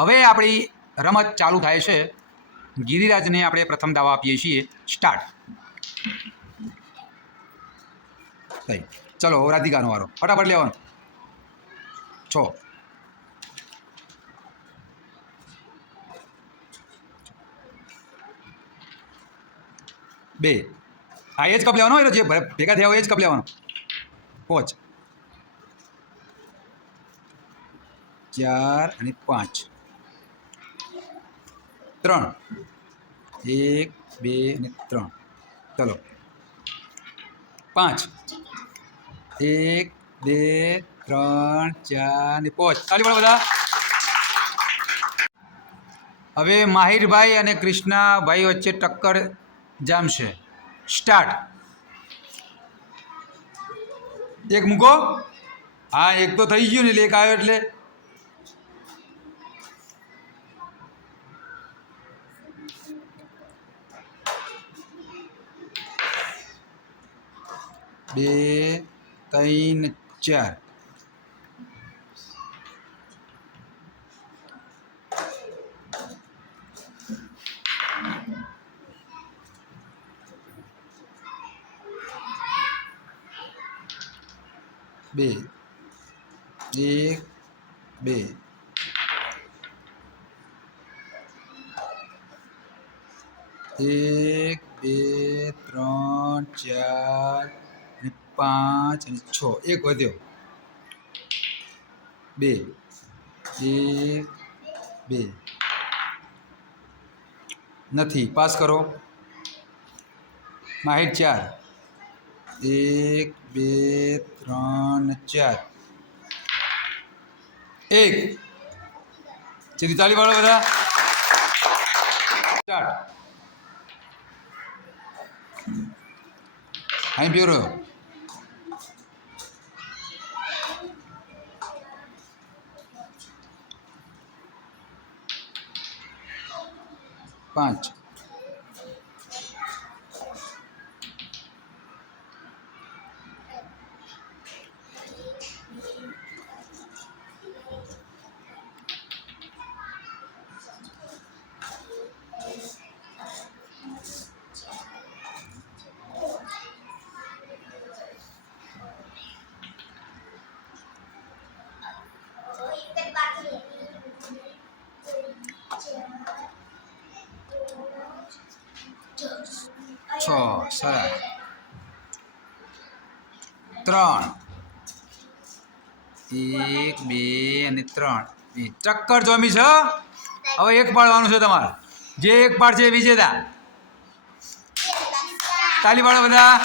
હવે આપણી રમત ચાલુ થાય છે. ગિરિરાજને આપણે પ્રથમ દાવા આપીએ છીએ. સ્ટાર્ટ થઈ. ચલો, રાધિકાનો વારો. ફટાફટ લેવાનો. છ. બે. હા એ જ કપ લેવાનો એટલે જે ભેગા થયા હોય એ જ કપ લેવાનો. પોચ. ચાર અને પાંચ. ત્રણ. એક, બે અને ત્રણ. ચલો. પાંચ. એક, બે, ત્રણ, ચાર ને પાંચ. ચાલી પડો બધા? હવે માહિરભાઈ અને કૃષ્ણાભાઈ વચ્ચે ટક્કર જામશે. સ્ટાર્ટ. એક મૂકો. હા, એક તો થઈ ગયું ને, એટલે એક આવ્યો એટલે. બે ત્રણ ચાર. બે એક બે. એક બે ત્રણ ચાર પાંચ અને છ એક વધ્યો બે એક બે નથી પાસ કરો માહિર ચાર એક બે ત્રણ ચાર એક સીધી તાળી પાડો બધા સ્ટાર્ટ અહીં પ્યોર પાંચ છ સરસ ત્રણ. એક, બે અને ત્રણ. એ ચક્કર જોમી છે હવે એક પાડવાનું છે તમારે. જે એક પાડશે એ વિજેતા. તાલી પાડો બધા.